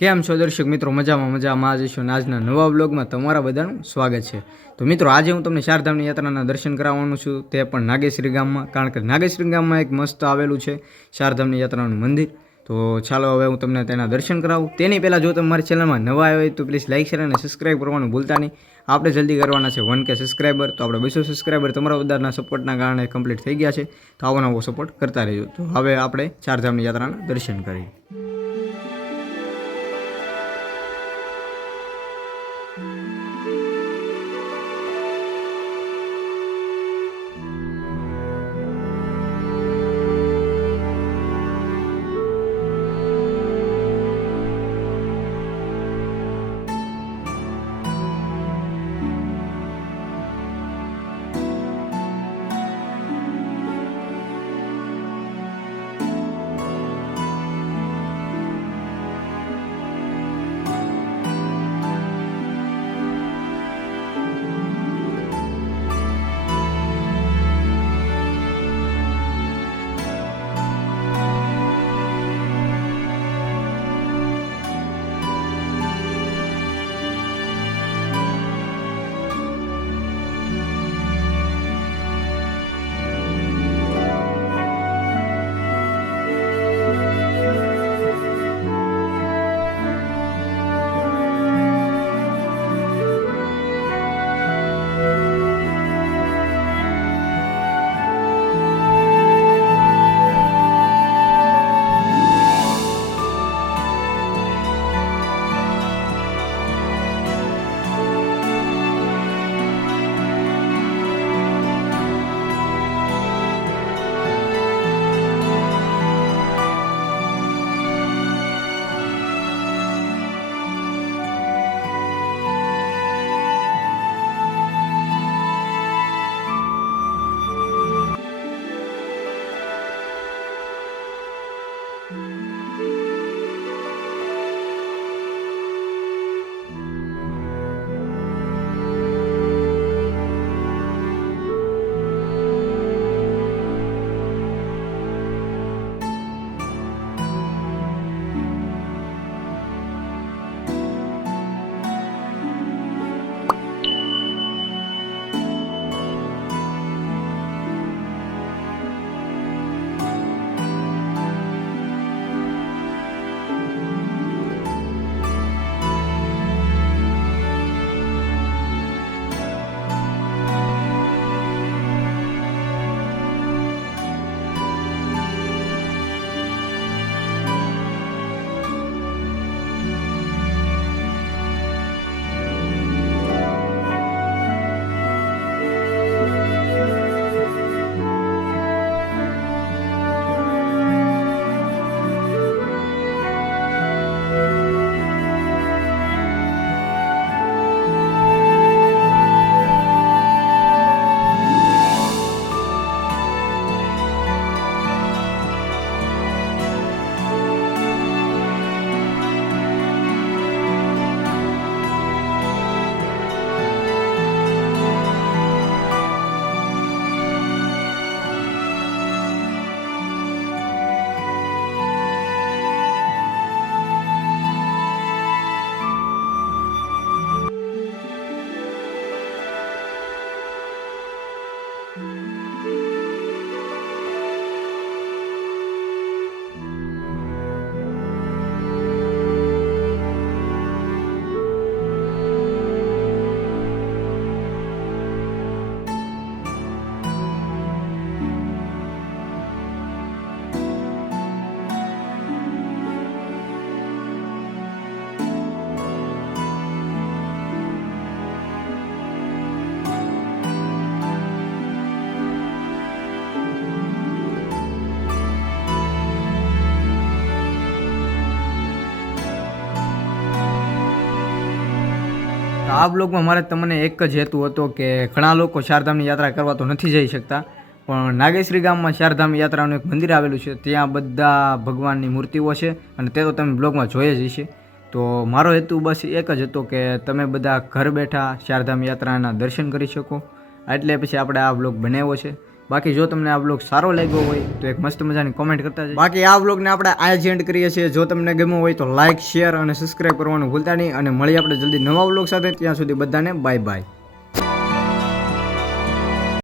કેમ છો દર્શક મિત્રો? મજામાં જઈશું. આજના નવા બ્લોગમાં તમારા બધાનું સ્વાગત છે. તો મિત્રો, આજે હું તમને ચારધામની યાત્રાના દર્શન કરાવવાનું છું, તે પણ નાગેશ્રી ગામમાં. કારણ કે નાગેશ્રી ગામમાં એક મસ્ત આવેલું છે ચારધામની યાત્રાનું મંદિર. તો ચાલો હવે હું તમને તેના દર્શન કરાવું. તેની પહેલાં જો તમે મારી ચેનલમાં નવા આવ્યા હોય તો પ્લીઝ લાઇક, શેર અને સબસ્ક્રાઈબ કરવાનું ભૂલતા નહીં. આપણે જલ્દી કરવાના છે 1K સબસ્ક્રાઈબર. તો આપણે 200 સબસ્ક્રાઈબર તમારા બધાના સપોર્ટના કારણે કમ્પ્લીટ થઈ ગયા છે. તો આવો નવો સપોર્ટ કરતા રહેજો. તો હવે આપણે ચારધામની યાત્રાના દર્શન કરીએ. આ બ્લોગમાં મારે તમને એક જ હેતુ હતો કે ઘણા લોકો ચારધામની યાત્રા કરવા તો નથી જઈ શકતા, પણ નાગેશ્રી ગામમાં ચારધામ યાત્રાનું એક મંદિર આવેલું છે. ત્યાં બધા ભગવાનની મૂર્તિઓ છે અને તે તો તમે બ્લોગમાં જોઈ જ હશે. તો મારો હેતુ બસ એક જ હતો કે તમે બધા ઘર બેઠા ચારધામ યાત્રાના દર્શન કરી શકો. એટલે પછી આપણે આ બ્લોગ બનાવ્યો છે. બાકી જો તમને આ બ્લોગ સારો લાગ્યો હોય તો એક મસ્ત મજાની કોમેન્ટ કરતા જજો. બાકી આ બ્લોગને આપણે આ જ એન્ડ કરીએ છીએ. જો તમને ગમ્યું હોય તો લાઇક, શેર અને સબસ્ક્રાઈબ કરવાનું ભૂલતા નહીં. અને મળીએ આપણે જલ્દી નવા બ્લોગ સાથે. ત્યાં સુધી બધાને બાય બાય.